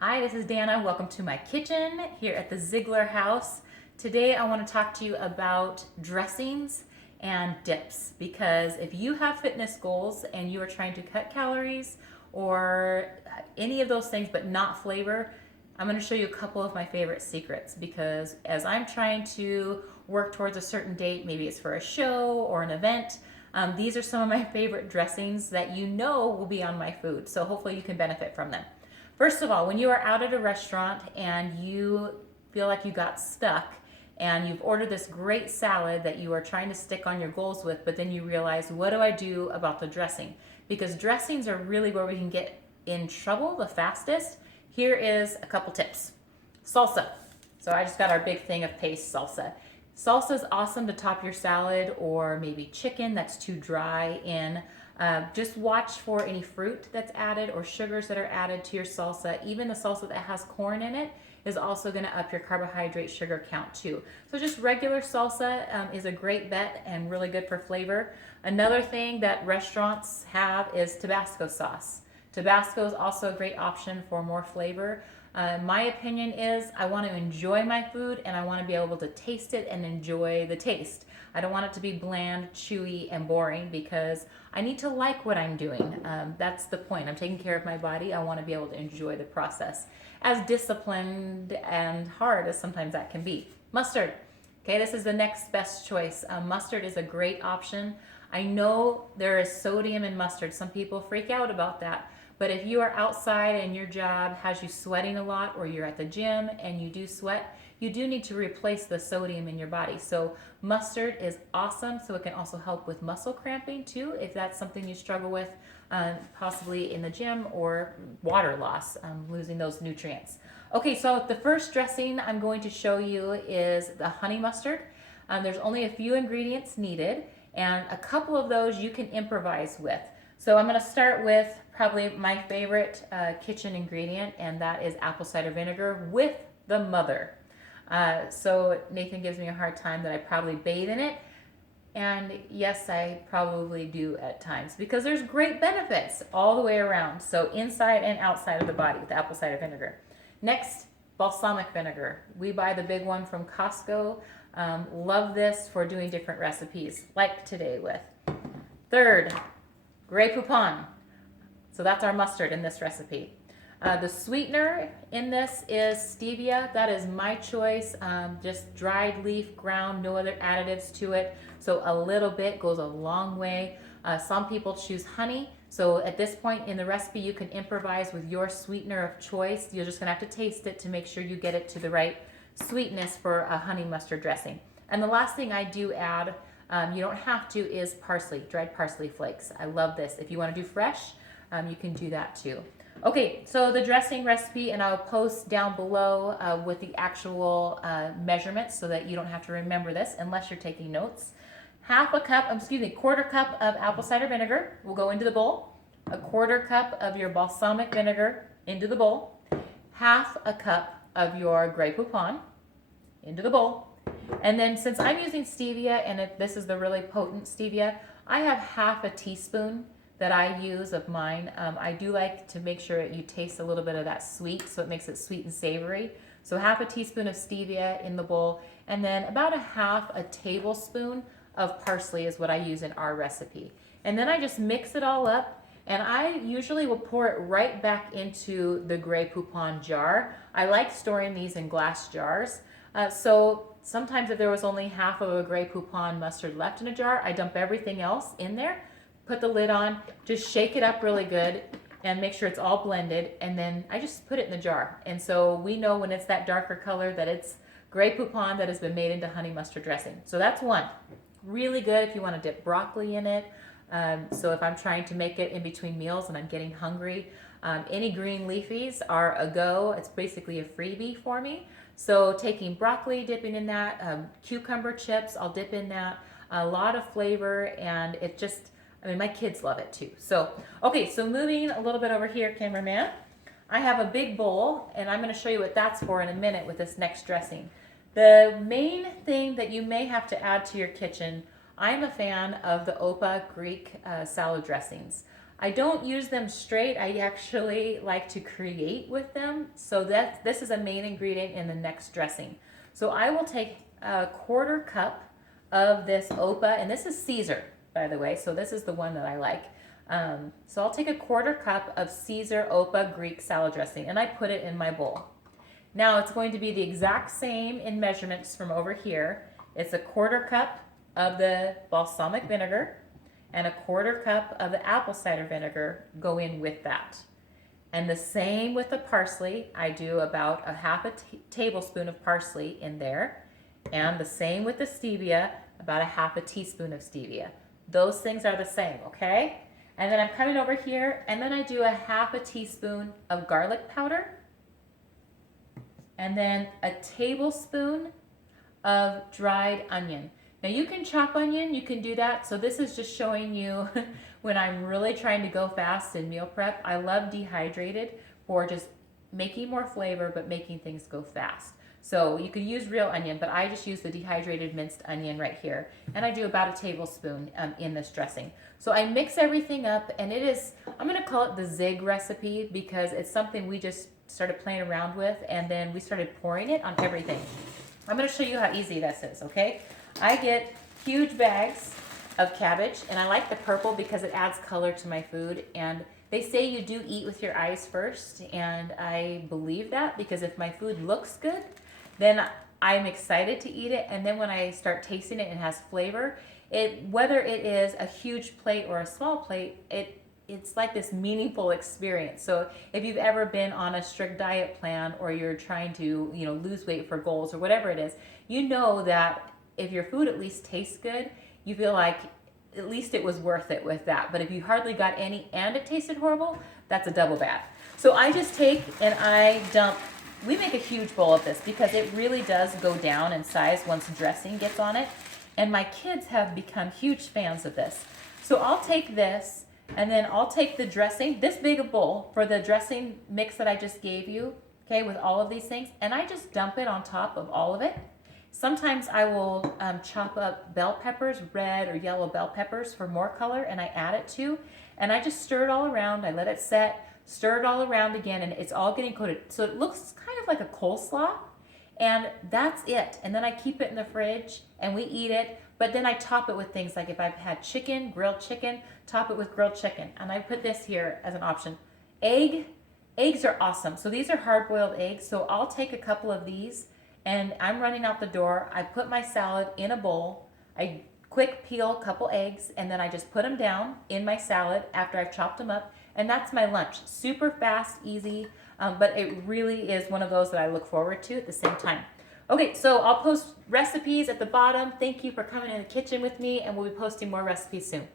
Hi, this is Danna. Welcome to my kitchen here at the Ziegler house. Today I want to talk to you about dressings and dips, because if you have fitness goals and you are trying to cut calories or any of those things but not flavor, I'm going to show you a couple of my favorite secrets, because as I'm trying to work towards a certain date, maybe it's for a show or an event, these are some of my favorite dressings that you know will be on my food. So hopefully you can benefit from them. First of all, when you are out at a restaurant and you feel like you got stuck and you've ordered this great salad that you are trying to stick on your goals with, but then you realize, what do I do about the dressing? Because dressings are really where we can get in trouble the fastest. Here is a couple tips. Salsa. So I just got our big thing of paste salsa. Salsa is awesome to top your salad or maybe chicken that's too dry in. Just watch for any fruit that's added or sugars that are added to your salsa. Even the salsa that has corn in it is also going to up your carbohydrate sugar count too. So just regular salsa is a great bet and really good for flavor. Another thing that restaurants have is Tabasco sauce. Tabasco is also a great option for more flavor. My opinion is I want to enjoy my food and I want to be able to taste it and enjoy the taste. I don't want it to be bland, chewy, and boring, because I need to like what I'm doing. That's the point. I'm taking care of my body. I want to be able to enjoy the process, as disciplined and hard as sometimes that can be. Mustard. Okay, this is the next best choice. Mustard is a great option. I know there is sodium in mustard. Some people freak out about that. But if you are outside and your job has you sweating a lot, or you're at the gym and you do sweat, you do need to replace the sodium in your body. So mustard is awesome. So it can also help with muscle cramping too, if that's something you struggle with, possibly in the gym, or water loss, losing those nutrients. Okay, so the first dressing I'm going to show you is the honey mustard. There's only a few ingredients needed, and a couple of those you can improvise with. So I'm going to start with probably my favorite kitchen ingredient, and that is apple cider vinegar with the mother. So Nathan gives me a hard time that I probably bathe in it. And yes, I probably do at times, because there's great benefits all the way around. So inside and outside of the body with apple cider vinegar. Next, balsamic vinegar. We buy the big one from Costco. Love this for doing different recipes, like today with. Third, Grey Poupon. So that's our mustard in this recipe. The sweetener in this is Stevia. That is my choice. Just dried leaf, ground, no other additives to it. So a little bit goes a long way. Some people choose honey. So at this point in the recipe, you can improvise with your sweetener of choice. You're just gonna have to taste it to make sure you get it to the right sweetness for a honey mustard dressing. And the last thing I do add, you don't have to, is parsley, dried parsley flakes. I love this. If you want to do fresh, you can do that too. Okay, so the dressing recipe, and I'll post down below with the actual measurements so that you don't have to remember this unless you're taking notes. Quarter cup of apple cider vinegar will go into the bowl. A quarter cup of your balsamic vinegar into the bowl. Half a cup of your Grey Poupon into the bowl. And then, since I'm using stevia, and this is the really potent stevia, I have half a teaspoon that I use of mine. I do like to make sure you taste a little bit of that sweet, so it makes it sweet and savory. So half a teaspoon of stevia in the bowl, and then about a half a tablespoon of parsley is what I use in our recipe. And then I just mix it all up, and I usually will pour it right back into the Grey Poupon jar. I like storing these in glass jars. So sometimes if there was only half of a Grey Poupon mustard left in a jar, I dump everything else in there, put the lid on, just shake it up really good and make sure it's all blended, and then I just put it in the jar. And so we know when it's that darker color that it's Grey Poupon that has been made into honey mustard dressing. So that's one. Really good if you want to dip broccoli in it. So if I'm trying to make it in between meals and I'm getting hungry, any green leafies are a go. It's basically a freebie for me. So taking broccoli, dipping in that, cucumber chips, I'll dip in that. A lot of flavor, and it just, I mean, my kids love it too. So, okay, so moving a little bit over here, cameraman. I have a big bowl, and I'm going to show you what that's for in a minute with this next dressing. The main thing that you may have to add to your kitchen, I'm a fan of the Opa Greek salad dressings. I don't use them straight. I actually like to create with them. So this is a main ingredient in the next dressing. So I will take a 1/4 cup of this OPA, and this is Caesar, by the way. So this is the one that I like. So I'll take a 1/4 cup of Caesar OPA Greek salad dressing, and I put it in my bowl. Now it's going to be the exact same in measurements from over here. It's a 1/4 cup of the balsamic vinegar and a 1/4 cup of the apple cider vinegar go in with that. And the same with the parsley. I do about a 1/2 tablespoon of parsley in there. And the same with the stevia, about a 1/2 teaspoon of stevia. Those things are the same, okay? And then I'm coming over here, and then I do a 1/2 teaspoon of garlic powder. And then a tablespoon of dried onion. Now you can chop onion, you can do that. So this is just showing you when I'm really trying to go fast in meal prep. I love dehydrated for just making more flavor, but making things go fast. So you could use real onion, but I just use the dehydrated minced onion right here. And I do about a tablespoon in this dressing. So I mix everything up, and it is, I'm gonna call it the ZIG recipe because it's something we just started playing around with, and then we started pouring it on everything. I'm gonna show you how easy this is, okay? I get huge bags of cabbage, and I like the purple because it adds color to my food. And they say you do eat with your eyes first, and I believe that because if my food looks good, then I'm excited to eat it. And then when I start tasting it and it has flavor, whether it is a huge plate or a small plate, it's like this meaningful experience. So if you've ever been on a strict diet plan, or you're trying to, lose weight for goals or whatever it is, you know that if your food at least tastes good, you feel like at least it was worth it with that. But if you hardly got any and it tasted horrible, that's a double bad. So I just take and I dump, we make a huge bowl of this because it really does go down in size once dressing gets on it. And my kids have become huge fans of this. So I'll take this, and then I'll take the dressing, this big a bowl for the dressing mix that I just gave you, okay, with all of these things, and I just dump it on top of all of it. Sometimes I will chop up bell peppers, red or yellow bell peppers for more color, and I add it too. And I just stir it all around. I let it set, stir it all around again, and it's all getting coated. So it looks kind of like a coleslaw, and that's it. And then I keep it in the fridge, and we eat it. But then I top it with things like if I've had chicken, grilled chicken, top it with grilled chicken. And I put this here as an option. Eggs are awesome. So these are hard-boiled eggs. So I'll take a couple of these, and I'm running out the door. I put my salad in a bowl. I quick peel a couple eggs, and then I just put them down in my salad after I've chopped them up. And that's my lunch. Super fast, easy, but it really is one of those that I look forward to at the same time. Okay, so I'll post recipes at the bottom. Thank you for coming in the kitchen with me, and we'll be posting more recipes soon.